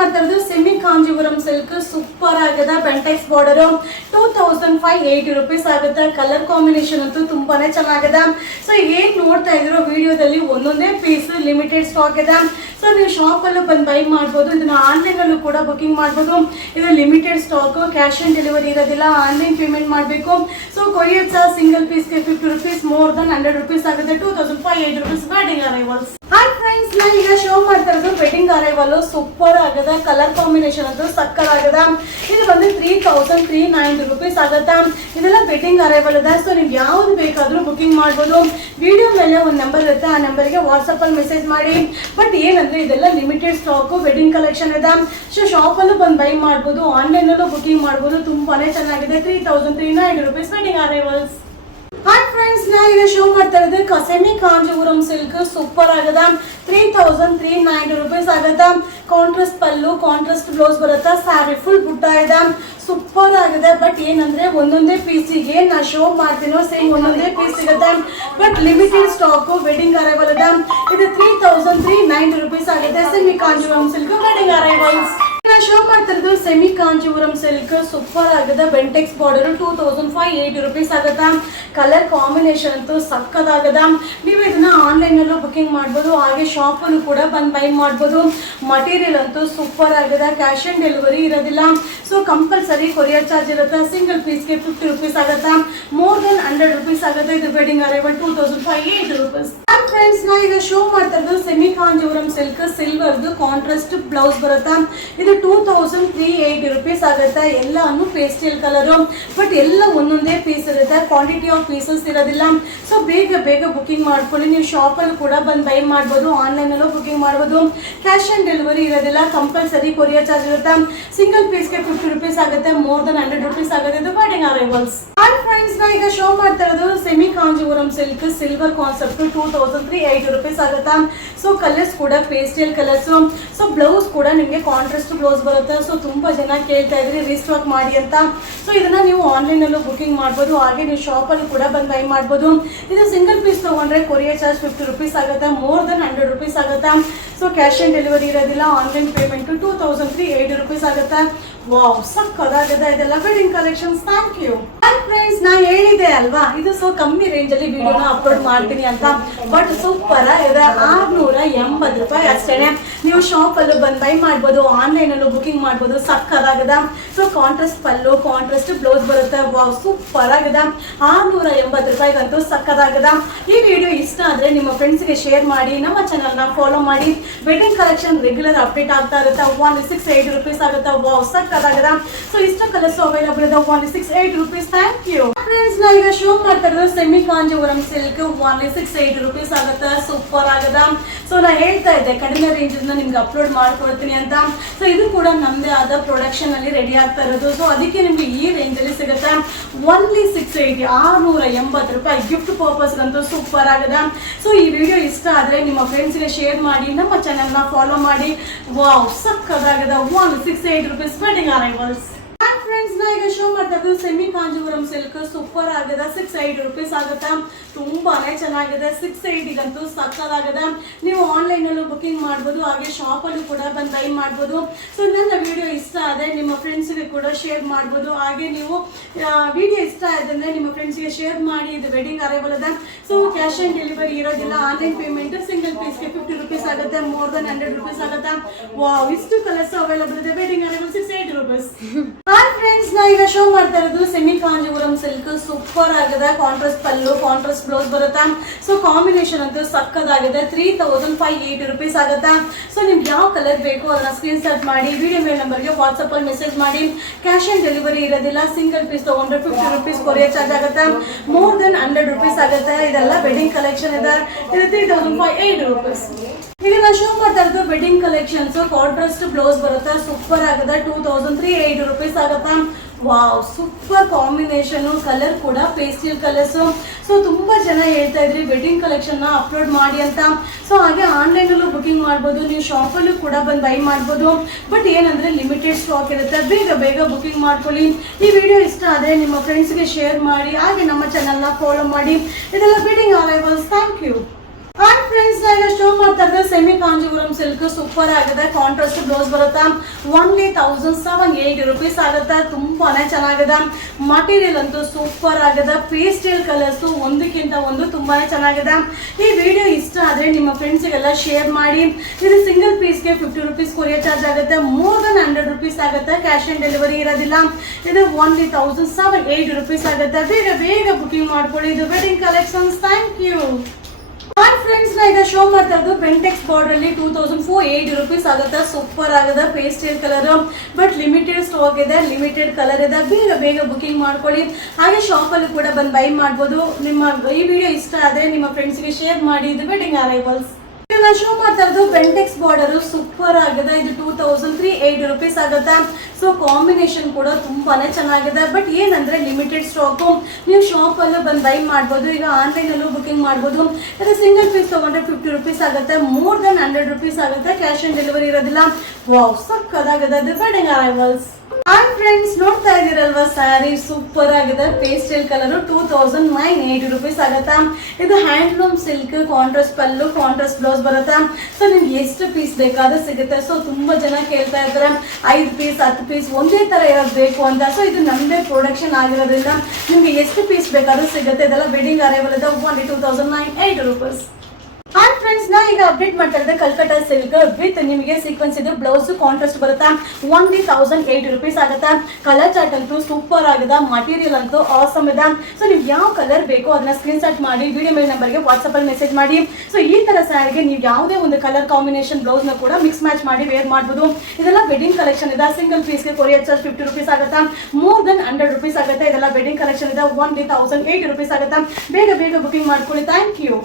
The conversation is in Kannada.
ಮಾಡ್ತಾ ಇರೋದು ಸೆಮಿ ಕಾಂಜೀವರಂ ಸಿಲ್ಕ್ ಸೂಪರ್ ಆಗಿದೆ. ಬೆಂಟೆಕ್ಸ್ ಬಾರ್ಡರ್ 2580 ರೂಪೀಸ್ ಆಗುತ್ತೆ. ಕಲರ್ ಕಾಂಬಿನೇಷನ್ ಅಂತೂ ತುಂಬಾನೇ ಚೆನ್ನಾಗಿದೆ. ಸೊ ಏನ್ ನೋಡ್ತಾ ಇದ್ರು ವಿಡಿಯೋದಲ್ಲಿ ಒಂದೊಂದೇ ಪೀಸ್ ಲಿಮಿಟೆಡ್ ಸ್ಟಾಕ್ ಇದೆ. ಸೊ ನೀವು ಶಾಪ್ ಅಲ್ಲೂ ಬಂದು ಬೈ ಮಾಡ್ಬೋದು. ಇದನ್ನ ಆನ್ಲೈನ್ ಅಲ್ಲೂ ಕೂಡ ಬುಕಿಂಗ್ ಮಾಡ್ಬೋದು. ಇದು limited stock, cash on delivery ಇರೋದಿಲ್ಲ, ಆನ್ಲೈನ್ ಪೇಮೆಂಟ್ ಮಾಡಬೇಕು. ಸೊ ಕೊರಿಯರ್ ಚಾರ್ಜ್ ಸಿಂಗಲ್ ಪೀಸ್ಗೆ 50 ರೂಪೀಸ್, ಮೋರ್ ದನ್ 100 ರೂಪೀಸ್ ಆಗುತ್ತೆ. 2580 rupees wedding arrivals. Hi friends, ನಾ ಈಗ ಶೋ ಮಾಡ್ತಾ ಇರೋದು ವೆಡ್ಡಿಂಗ್ ಅರೈವಲ್. ಸೂಪರ್ ಆಗಿದೆ. ಕಲರ್ ಕಾಂಬಿನೇಷನ್ ಅಂತೂ ಸಕ್ಕರ್ ಆಗಿದೆ. ಇದು ಬಂದು 3390 ರೂಪೀಸ್ ಆಗುತ್ತೆ. ಇದೆಲ್ಲ ವೆಡ್ಡಿಂಗ್ ಅರೈವಲ್ ಇದೆ. ಸೊ ನೀವು ಯಾವ್ದು ಬೇಕಾದ್ರೂ ಬುಕಿಂಗ್ ಮಾಡ್ಬೋದು. ವಿಡಿಯೋ ಮೇಲೆ ಒಂದು ನಂಬರ್ ಇರುತ್ತೆ, ಆ ನಂಬರ್ಗೆ ವಾಟ್ಸಪ್ ಅಲ್ಲಿ ಮೆಸೇಜ್ ಮಾಡಿ. ಬಟ್ ಏನಂದ್ರೆ ಇದೆಲ್ಲ ಲಿಮಿಟೆಡ್ ಸ್ಟಾಕ್, ವೆಡ್ಡಿಂಗ್ ಕಲೆಕ್ಷನ್ ಇದೆ. ಸೊ ಶಾಪ್ ಅಲ್ಲೂ ಬಂದು ಬೈ ಮಾಡ್ಬೋದು, ಆನ್ಲೈನ್ ಅಲ್ಲೂ ಬುಕಿಂಗ್ ಮಾಡ್ಬೋದು. ತುಂಬಾನೇ ಚೆನ್ನಾಗಿದೆ. 3390 rupees wedding arrivals. Hi friends, ನಾ ಈಗ ಶೋ ಮಾಡ್ತಾ ಇರೋದು ಸೆಮಿ ಕಾಂಜೀವರಂ ಸಿಲ್ಕ್ ಸೂಪರ್ ಆಗದ. 3390 ರೂಪೀಸ್ ಆಗದ. ಕಾಂಟ್ರಾಸ್ಟ್ ಪಲ್ಲು, ಕಾಂಟ್ರಾಸ್ಟ್ ಬ್ಲೌಸ್ ಬರುತ್ತೆ. ಸ್ಯಾರಿ ಫುಲ್ ಬುಟ್ಟ ಇದೆ. ಸೂಪರ್ ಆಗಿದೆ. ಬಟ್ ಏನಂದ್ರೆ ಒಂದೊಂದೇ ಪೀಸಿಗೆ ನಾ ಶೋ ಮಾಡ್ತೀನೋ ಸೇಮ್ ಒಂದೊಂದೇ ಪೀಸ್ ಸಿಗುತ್ತೆ. But limited stock, wedding arrival ಇದೆ. ಇದು 3390 ರೂಪೀಸ್ ಆಗಿದೆ. Semi Kanjeevaram silk wedding arrivals. Show ಮಾಡ್ತಿರೋದು ಸೆಮಿ ಕಾಂಜೀವರಂ ಸಿಲ್ಕ್ ಸೂಪರ್ ಆಗಿದೆ. ಬೆಂಟೆಕ್ಸ್ ಬಾರ್ಡರ್ 2580 ರೂಪೀಸ್ ಆಗುತ್ತೆ. ಕಲರ್ ಕಾಂಬಿನೇಷನ್ ಅಂತೂ ಸಕ್ಕದಾಗದ. ನೀವು ಇದನ್ನ ಆನ್ಲೈನ್ ಅಲ್ಲೂ ಬುಕಿಂಗ್ ಮಾಡ್ಬೋದು, ಹಾಗೆ ಶಾಪ್ ಅಲ್ಲೂ ಕೂಡ ಬಂದು ಬೈ ಮಾಡ್ಬೋದು. ಮಟೀರಿಯಲ್ ಅಂತೂ ಸೂಪರ್ ಆಗಿದೆ. ಕ್ಯಾಶ್ ಆನ್ ಡೆಲಿವರಿ ಇರೋದಿಲ್ಲ. ಸೊ ಕಂಪಲ್ಸರಿ ಕೊರಿಯರ್ ಚಾರ್ಜ್ ಇರುತ್ತೆ. ಸಿಂಗಲ್ ಪೀಸ್ಗೆ 50 ರೂಪೀಸ್ ಆಗುತ್ತೆ, ಮೋರ್ ದನ್ 100 ರೂಪೀಸ್ ಆಗುತ್ತೆ. ಇದು ವೆಡ್ಡಿಂಗ್ ಅರೈವಲ್ 2580 ರೂಪೀಸ್. ಫ್ರೆಂಡ್ಸ್, ನಾ ಈಗ ಶೋ ಮಾಡ್ತಾ ಇರೋದು ಸೆಮಿ ಕಾಂಜೀವರಂ ಸಿಲ್ಕ್ ಸಿಲ್ವರ್ದು ಕಾಂಟ್ರಾಸ್ಟ್ ಬ್ಲೌಸ್ ಬರುತ್ತೆ. ಇದು 2380 ರೂಪೀಸ್ ಆಗುತ್ತೆ. ಎಲ್ಲಾನು ಪೇಸ್ಟಲ್ ಕಲರ್. ಬಟ್ ಎಲ್ಲ ಒಂದೊಂದೇ ಪೀಸ್ ಇರುತ್ತೆ, ಕ್ವಾಂಟಿಟಿ ಆಫ್ ಪೀಸಸ್ ಇರೋದಿಲ್ಲ. ಸೊ ಬೇಗ ಬೇಗ ಬುಕಿಂಗ್ ಮಾಡ್ಕೊಳ್ಳಿ. ನೀವು ಶಾಪ್ ಅಲ್ಲಿ ಕೂಡ ಬಂದು ಬೈ ಮಾಡ್ಬೋದು, ಆನ್ಲೈನ್ ಅಲ್ಲೂ ಬುಕಿಂಗ್ ಮಾಡ್ಬೋದು. ಕ್ಯಾಶ್ ಆನ್ ಡೆಲಿವರಿ ಇರೋದಿಲ್ಲ, ಕಂಪಲ್ಸರಿ ಕೊರಿಯರ್ ಚಾರ್ಜ್ ಇರುತ್ತೆ. ಸಿಂಗಲ್ ಪೀಸ್ಗೆ 50 ರೂಪೀಸ್ ಆಗುತ್ತೆ, ಮೋರ್ ದನ್ 100 ರೂಪೀಸ್ ಆಗುತ್ತೆ. ಇದು ವೆಡ್ಡಿಂಗ್ ಅರೈವಲ್ಸ್. ಹಾಯ್ ಫ್ರೆಂಡ್ಸ್, ನಾ ಈಗ ಶೋ ಮಾಡ್ತಾ ಇರೋದು semi Kanjeevaram silk silver concept 2380 rupees ಆಗುತ್ತೆ. ಸೊ ಕಲರ್ಸ್ ಕೂಡ ಪೇಸ್ಟಲ್ ಕಲರ್ಸ್. ಸೊ ಬ್ಲೌಸ್ ಕೂಡ ನಿಮಗೆ ಕಾಂಟ್ರಾಸ್ಟ್ ಬ್ಲೌಸ್ ಬರುತ್ತೆ. ಸೊ ತುಂಬಾ ಜನ ಕೇಳ್ತಾ ಇದ್ರಿ ರೀಸ್ಟಾಕ್ ಮಾಡಿ ಅಂತ. ಸೊ ಇದನ್ನ ನೀವು ಆನ್ಲೈನ್ ಅಲ್ಲೂ ಬುಕಿಂಗ್ ಮಾಡ್ಬೋದು, ಹಾಗೆ ನೀವು ಶಾಪ್ ಅಲ್ಲಿ ಕೂಡ ಬಂದು ಬೈ ಮಾಡ್ಬೋದು. ಇದು ಸಿಂಗಲ್ ಪೀಸ್ ತಗೊಂಡ್ರೆ ಕೊರಿಯರ್ ಚಾರ್ಜ್ 50 ರೂಪೀಸ್ ಆಗುತ್ತೆ, ಮೋರ್ ದನ್ 100 ರೂಪೀಸ್ ಆಗುತ್ತೆ. ಸೊ ಕ್ಯಾಶ್ ಆನ್ ಡೆಲಿವರಿ ಇರೋದಿಲ್ಲ, ಆನ್ಲೈನ್ ಪೇಮೆಂಟ್ 2380 ರೂಪೀಸ್ ಆಗುತ್ತೆ. ವಾವ್, ಸಕ್ಕದಾಗಿದೆ. ಇದೆಲ್ಲ wedding collections. Thank you. Hi friends, ನಾ ಹೇಳಿದೆ ಅಲ್ವಾ ಇದು ಸೊ ಕಮ್ಮಿ ರೇಂಜ್ ಅಲ್ಲಿ ವಿಡಿಯೋನ ಅಪ್ಲೋಡ್ ಮಾಡ್ತೀನಿ ಅಂತ. ಬಟ್ ಸೂಪರ್ ಇದೆ. 680 ರೂಪಾಯಿ ಅಷ್ಟೇನೆ. ನೀವು ಶಾಪ್ ಅಲ್ಲೂ ಬಂದು ಬೈ ಮಾಡ್ಬೋದು, ಆನ್ಲೈನ್ ಅಲ್ಲೂ ಬುಕಿಂಗ್ ಮಾಡ್ಬೋದು. ಸಕ್ಕದಾಗಿದೆ. ಸೊ ಕಾಂಟ್ರಾಸ್ಟ್ ಪಲ್ಲು, ಕಾಂಟ್ರಾಸ್ಟ್ ಬ್ಲೌಸ್ ಬರುತ್ತೆ. ವಾವ್, ಸೂಪರ್ ಆಗಿದೆ. 680 ರೂಪಾಯಿಗಂತೂ ಸಕ್ಕದಾಗಿದೆ. ಈ ವಿಡಿಯೋ ಇಷ್ಟ ಆದ್ರೆ ನಿಮ್ಮ ಫ್ರೆಂಡ್ಸ್ಗೆ ಶೇರ್ ಮಾಡಿ, ನಮ್ಮ ಚಾನಲ್ ನ ಫಾಲೋ ಮಾಡಿ. ವೆಡ್ಡಿಂಗ್ ಕಲೆಕ್ಷನ್ ರೆಗ್ಯುಲರ್ ಅಪ್ಡೇಟ್ ಆಗ್ತಾ ಇರುತ್ತೆ. 1680 ರೂಪೀಸ್ ಆಗುತ್ತೆ. ವಾವ್, ಸಕ್ಕದಾಗಿದೆ. ಸೊ ಇಷ್ಟ ಕಲರ್ಸ್ ಅವೈಲಬಲ್ ಇದೆ. 1680 ರೂಪೀಸ್. Thank you. ಫ್ರೆಂಡ್ಸ್, ನಾ ಈಗ ಶೋ ಮಾಡ್ತಾ ಇರೋದು ಸೆಮಿ ಕಾಂಜೀವರಂ ಸಿಲ್ಕ್ 1680 ರೂಪೀಸ್ ಆಗುತ್ತೆ. ಸೂಪರ್ ಆಗಿದೆ. ಸೊ ನಾ ಹೇಳ್ತಾ ಇದ್ದೆ ಕಡಿಮೆ ರೇಂಜ್ ನಿಮ್ಗೆ ಅಪ್ಲೋಡ್ ಮಾಡ್ಕೊಡ್ತೀನಿ ಅಂತ. ಸೊ ಇದು ಕೂಡ ನಮ್ದೇ ಆದ ಪ್ರೊಡಕ್ಷನ್ ಅಲ್ಲಿ ರೆಡಿ ಆಗ್ತಾ ಇರೋದು. ಸೊ ಅದಕ್ಕೆ ನಿಮ್ಗೆ ಈ ರೇಂಜ್ ಅಲ್ಲಿ ಸಿಗುತ್ತೆ. 1680, 680 ರೂಪಾಯಿ. ಗಿಫ್ಟ್ ಪರ್ಪಸ್ ಅಂತೂ ಸೂಪರ್ ಆಗಿದೆ. ಸೊ ಈ ವಿಡಿಯೋ ಇಷ್ಟ ಆದ್ರೆ ನಿಮ್ಮ ಫ್ರೆಂಡ್ಸ್ಗೆ ಶೇರ್ ಮಾಡಿ, ನಮ್ಮ ಚಾನಲ್ ನ ಫಾಲೋ ಮಾಡಿ. ವಾವ್, ಸಕ್ಕದಾಗಿದೆ. 1680 ರೂಪೀಸ್ ವೆಡ್ಡಿಂಗ್ ಅರೈವಲ್ಸ್. ಫ್ರೆಂಡ್ಸ್, ನಾ ಈಗ ಶೋ ಮಾಡ್ತಾ ಇರೋದು ಸೆಮಿ ಕಾಂಜೀವರಂ ಸಿಲ್ಕ್ ಸೂಪರ್ ಆಗಿದೆ. 680 ರೂಪೀಸ್ ಆಗುತ್ತೆ. ತುಂಬಾನೇ ಚೆನ್ನಾಗಿದೆ. 680 ಗಂತೂ ಸಕ್ಕದಾಗಿದೆ. ನೀವು ಆನ್ಲೈನ್ ಅಲ್ಲೂ ಬುಕಿಂಗ್ ಮಾಡ್ಬೋದು, ಹಾಗೆ ಶಾಪ್ ಅಲ್ಲೂ ಕೂಡ ಬಂದು ಬೈ ಮಾಡ್ಬೋದು. ಸೊ ನನ್ನ ವಿಡಿಯೋ ಇಷ್ಟ ಆದ್ರೆ ನಿಮ್ಮ ಫ್ರೆಂಡ್ಸ್ಗೆ ಕೂಡ ಶೇರ್ ಮಾಡ್ಬೋದು. ಹಾಗೆ ನೀವು ವಿಡಿಯೋ ಇಷ್ಟ ಆದ್ರೆ ನಿಮ್ಮ ಫ್ರೆಂಡ್ಸ್ಗೆ ಶೇರ್ ಮಾಡಿ. ಇದು ವೆಡ್ಡಿಂಗ್ ಅರೈವಲ್ ಇದೆ. ಸೊ ಕ್ಯಾಶ್ ಆನ್ ಡೆಲಿವರಿ ಇರೋದಿಲ್ಲ, ಆನ್ಲೈನ್ ಪೇಮೆಂಟ್. ಸಿಂಗಲ್ ಪೀಸ್ಗೆ 50 ರೂಪೀಸ್ ಆಗುತ್ತೆ, ಮೋರ್ ದನ್ 100 ರೂಪೀಸ್ ಆಗುತ್ತೆ. ವಾವ್, ಇಷ್ಟು ಕಲರ್ಸ್ ಅವೈಲಬಲ್ ಇದೆ. Wedding arrival 680 rupees. ಫ್ರೆಂಡ್ಸ್, ನಾ ಈಗ ಶೋ ಮಾಡ್ತಾ ಇರೋದು ಸೆಮಿ ಕಾಂಜೀವರಂ ಸಿಲ್ಕ್ ಸೂಪರ್ ಆಗಿದೆ. ಕಾಂಟ್ರಾಸ್ಟ್ ಪಲ್ಲು, ಕಾಂಟ್ರಾಸ್ಟ್ ಬ್ಲೌಸ್ ಬರುತ್ತೆ. ಸೊ ಕಾಂಬಿನೇಷನ್ ಅಂತೂ ಸಕ್ಕದಾಗಿದೆ. 3580 ರೂಪೀಸ್ ಆಗುತ್ತೆ. ಸೊ ನಿಮ್ಗೆ ಯಾವ ಕಲರ್ ಬೇಕು ಅದನ್ನ ಸ್ಕ್ರೀನ್ ಶಾಟ್ ಮಾಡಿ ವಿಡಿಯೋ ಮೇಲ್ ನಂಬರ್ಗೆ ವಾಟ್ಸಪ್ ಅಲ್ಲಿ ಮೆಸೇಜ್ ಮಾಡಿ. ಕ್ಯಾಶ್ ಆನ್ ಡೆಲಿವರಿ ಇರೋದಿಲ್ಲ. ಸಿಂಗಲ್ ಪೀಸ್ ತಗೊಂಡ್ರೆ 50 ರೂಪೀಸ್ ಕೊರಿಯರ್ ಚಾರ್ಜ್ ಆಗುತ್ತೆ, ಮೋರ್ ದನ್ 100 ರೂಪೀಸ್ ಆಗುತ್ತೆ. ಇದೆಲ್ಲ ವೆಡ್ಡಿಂಗ್ ಕಲೆಕ್ಷನ್ ಇದೆ. ಇದು 3580 ರೂಪೀಸ್. ಈಗ ನಾ ಶೋ ಮಾಡ್ತಾ ಇರೋದು ವೆಡ್ಡಿಂಗ್ ಕಲೆಕ್ಷನ್ಸ್. ಕಾಂಟ್ರಾಸ್ಟ್ ಬ್ಲೌಸ್ ಬರುತ್ತೆ. ಸೂಪರ್ ಆಗಿದೆ. 2380 ರೂಪೀಸ್ ಆಗುತ್ತೆ. Wow, super combination. ಕಲರ್ ಕೂಡ ಪೇಸ್ಟಲ್ ಕಲರ್ಸ್. ಸೊ ತುಂಬಾ ಜನ ಹೇಳ್ತಾ ಇದ್ರಿ ವೆಡ್ಡಿಂಗ್ ಕಲೆಕ್ಷನ್ ನ ಅಪ್ಲೋಡ್ ಮಾಡಿ ಅಂತ. ಸೊ ಹಾಗೆ ಆನ್ಲೈನ್ ಅಲ್ಲೂ ಬುಕಿಂಗ್ ಮಾಡ್ಬೋದು, ನೀವು ಶಾಪ್ ಅಲ್ಲೂ ಕೂಡ ಬಂದು ಬೈ ಮಾಡ್ಬೋದು. ಬಟ್ ಏನಂದ್ರೆ ಲಿಮಿಟೆಡ್ ಸ್ಟಾಕ್ ಇರುತ್ತೆ. ಬೇಗ ಬೇಗ ಬುಕಿಂಗ್ ಮಾಡ್ಕೊಳ್ಳಿ. ಈ ವಿಡಿಯೋ ಇಷ್ಟ ಆದ್ರೆ ನಿಮ್ಮ ಫ್ರೆಂಡ್ಸ್ಗೆ ಶೇರ್ ಮಾಡಿ, ಹಾಗೆ ನಮ್ಮ ಚಾನಲ್ ನ ಫಾಲೋ ಮಾಡಿ. ಇದೆಲ್ಲ wedding arrivals. Thank you. Hi friends, ಈಗ ಶೋ ಮಾಡ್ತಾ ಇದ್ರೆ ಸೆಮಿ ಕಾಂಜೀವರಂ ಸಿಲ್ಕ್ ಸೂಪರ್ ಆಗಿದೆ. ಕಾಂಟ್ರಾಸ್ಟ್ ಬ್ಲೌಸ್ ಬರುತ್ತೆ. ಓನ್ಲಿ 1780 rupees ಆಗುತ್ತೆ. ತುಂಬಾನೇ ಚೆನ್ನಾಗಿದೆ. ಮಟೀರಿಯಲ್ ಅಂತೂ ಸೂಪರ್ ಆಗಿದೆ. ಪೇಸ್ಟಲ್ ಕಲರ್ಸ್ ಒಂದಕ್ಕಿಂತ ಒಂದು ತುಂಬಾನೇ ಚೆನ್ನಾಗಿದೆ. ಈ ವಿಡಿಯೋ ಇಷ್ಟ ಆದ್ರೆ ನಿಮ್ಮ ಫ್ರೆಂಡ್ಸ್ಗೆಲ್ಲ ಶೇರ್ ಮಾಡಿ. ಇದು ಸಿಂಗಲ್ ಪೀಸ್ಗೆ 50 rupees ಕೊರಿಯರ್ ಚಾರ್ಜ್ ಆಗುತ್ತೆ. ಮೋರ್ ದನ್ 100 rupees ಆಗುತ್ತೆ. ಕ್ಯಾಶ್ ಆನ್ ಡೆಲಿವರಿ ಇರೋದಿಲ್ಲ. ಇದು ಓನ್ಲಿ 1780 rupees ಆಗುತ್ತೆ. ಬೇಗ ಬೇಗ ಬುಕಿಂಗ್ ಮಾಡ್ಕೊಳ್ಳಿ. ಇದು wedding collections. Thank you. Hi friends, ಈಗ ಶೋ ಮಾಡ್ತಾ ಇದ್ದು ಬೆಂಟೆಕ್ಸ್ ಬಾರ್ಡರ್ ಅಲ್ಲಿ 2480 rupees ಆಗುತ್ತೆ. ಸೂಪರ್ ಆಗಿದೆ. Pastel colour but limited stock ಇದೆ, ಲಿಮಿಟೆಡ್ ಕಲರ್ ಇದೆ. ಬೇಗ ಬೇಗ ಬುಕಿಂಗ್ ಮಾಡ್ಕೊಳ್ಳಿ. ಹಾಗೆ ಶಾಪ್ ಅಲ್ಲೂ ಕೂಡ ಬಂದು ಬೈ ಮಾಡ್ಬೋದು. ನಿಮ್ಮ ಈ ವಿಡಿಯೋ ಇಷ್ಟ ಆದ್ರೆ ನಿಮ್ಮ ಫ್ರೆಂಡ್ಸ್ಗೆ ಶೇರ್ ಮಾಡಿ. ಇದು ವೆಡ್ಡಿಂಗ್ ಅರೈವಲ್ಸ್. ನಾನು ಶೋ ಮಾಡ್ತಾ ಇರೋದು ಬೆಂಟೆಕ್ಸ್ ಬಾರ್ಡರ್ ಸೂಪರ್ ಆಗಿದೆ. ಇದು 2380 rupees ಆಗುತ್ತೆ. ಸೊ ಕಾಂಬಿನೇಷನ್ ಕೂಡ ತುಂಬಾನೇ ಚೆನ್ನಾಗಿದೆ. ಬಟ್ ಏನಂದ್ರೆ ಲಿಮಿಟೆಡ್ ಸ್ಟಾಕು. ನೀವು ಶಾಪ್ ಅಲ್ಲೂ ಬಂದು ಬೈ ಮಾಡ್ಬೋದು. ಈಗ ಆನ್ಲೈನ್ ಅಲ್ಲೂ ಬುಕಿಂಗ್ ಮಾಡ್ಬೋದು. ಇದು ಸಿಂಗಲ್ ಪೀಸ್ ತಗೊಂಡ್ರೆ 50 rupees ಆಗುತ್ತೆ. ಮೋರ್ ದನ್ 100 rupees ಆಗುತ್ತೆ. ಕ್ಯಾಶ್ ಆನ್ ಡೆಲಿವರಿ ಇರೋದಿಲ್ಲ. ವಾವ್, ಸಕ್ಕದಾಗಿದೆ. ಇದು ವೆಡ್ಡಿಂಗ್ ಅರೈವಲ್ಸ್. ಹಾಯ್ ಫ್ರೆಂಡ್ಸ್, ನೋಡ್ತಾ ಇದೀರಲ್ವಾ ಸ್ಯಾರಿ ಸೂಪರ್ ಆಗಿದೆ. ಪೇಸ್ಟಲ್ ಕಲರ್ 2980 rupees ಆಗುತ್ತೆ. ಇದು ಹ್ಯಾಂಡ್ಲೂಮ್ ಸಿಲ್ಕ್, ಕಾಂಟ್ರಾಸ್ಟ್ ಪಲ್ಲು, ಕಾಂಟ್ರಾಸ್ಟ್ ಬ್ಲೌಸ್ ಬರುತ್ತೆ. ಸೊ ನಿಮ್ಗೆ ಎಷ್ಟು ಪೀಸ್ ಬೇಕಾದ್ರೂ ಸಿಗುತ್ತೆ. ಸೊ ತುಂಬಾ ಜನ ಕೇಳ್ತಾ ಇದ್ದಾರೆ 5 ಪೀಸ್ 10 ಪೀಸ್ ಒಂದೇ ತರ ಇರೋದು ಬೇಕು ಅಂತ. ಸೊ ಇದು ನಮ್ಮದೇ ಪ್ರೊಡಕ್ಷನ್ ಆಗಿರೋದ್ರಿಂದ ನಿಮ್ಗೆ ಎಷ್ಟು ಪೀಸ್ ಬೇಕಾದ್ರೂ ಸಿಗುತ್ತೆ. ಇದೆಲ್ಲ ವೆಡ್ಡಿಂಗ್ ಅರೈವಲ್ ಇದೆ. Only 2980 rupees. ಹಾಯ್ ಫ್ರೆಂಡ್ಸ್, ನಾ ಈಗ ಅಪ್ಡೇಟ್ ಮಾಡ್ತಾ ಇದ್ದೆ ಕಲ್ಕಟ್ಟ ಸಿಲ್ಕ್ ವಿತ್ ನಿಮಗೆ ಸೀಕ್ವೆನ್ಸ್ ಇದು ಬ್ಲೌಸ್ ಕಾಂಟ್ರಾಸ್ಟ್ ಬರುತ್ತೆ. ಓನ್ಲಿ 1080 rupees ಆಗುತ್ತೆ. ಕಲರ್ ಚಾರ್ಟ್ ಅಂತೂ ಸೂಪರ್ ಆಗಿದೆ. ಮಟೀರಿಯಲ್ ಅಂತೂ ಆಸಮ್ ಇದೆ. ಸೊ ನೀವು ಯಾವ ಕಲರ್ ಬೇಕೋ ಅದನ್ನ ಸ್ಕ್ರೀನ್ ಶಾಟ್ ಮಾಡಿ ವಿಡಿಯೋ ಮೇಲ್ ನಂಬರ್ಗೆ ವಾಟ್ಸಪ್ ಅಲ್ಲಿ ಮೆಸೇಜ್ ಮಾಡಿ. ಸೊ ಈ ತರ ಸ್ಯಾರಿಗೆ ನೀವು ಯಾವುದೇ ಒಂದು ಕಲರ್ ಕಾಂಬಿನೇಷನ್ ಬ್ಲೌಸ್ ನ ಕೂಡ ಮಿಕ್ಸ್ ಮ್ಯಾಚ್ ಮಾಡಿ ವೇರ್ ಮಾಡಬಹುದು. ಇದೆಲ್ಲ ವೆಡ್ಡಿಂಗ್ ಕಲೆಕ್ಷನ್ ಇದೆ. ಸಿಂಗಲ್ ಪೀಸ್ಗೆ ಕೊರಿಯರ್ ಚಾರ್ಜ್ 50 rupees ಆಗುತ್ತೆ. ಮೋರ್ ದನ್ 100 rupees ಆಗುತ್ತೆ. ಇದೆಲ್ಲ ವೆಡ್ಡಿಂಗ್ ಕಲೆಕ್ಷನ್ ಇದೆ. ಓನ್ಲಿ 1080 rupees ಆಗುತ್ತೆ. ಬೇಗ ಬೇಗ ಬುಕಿಂಗ್ ಮಾಡ್ಕೊಳ್ಳಿ. Thank you.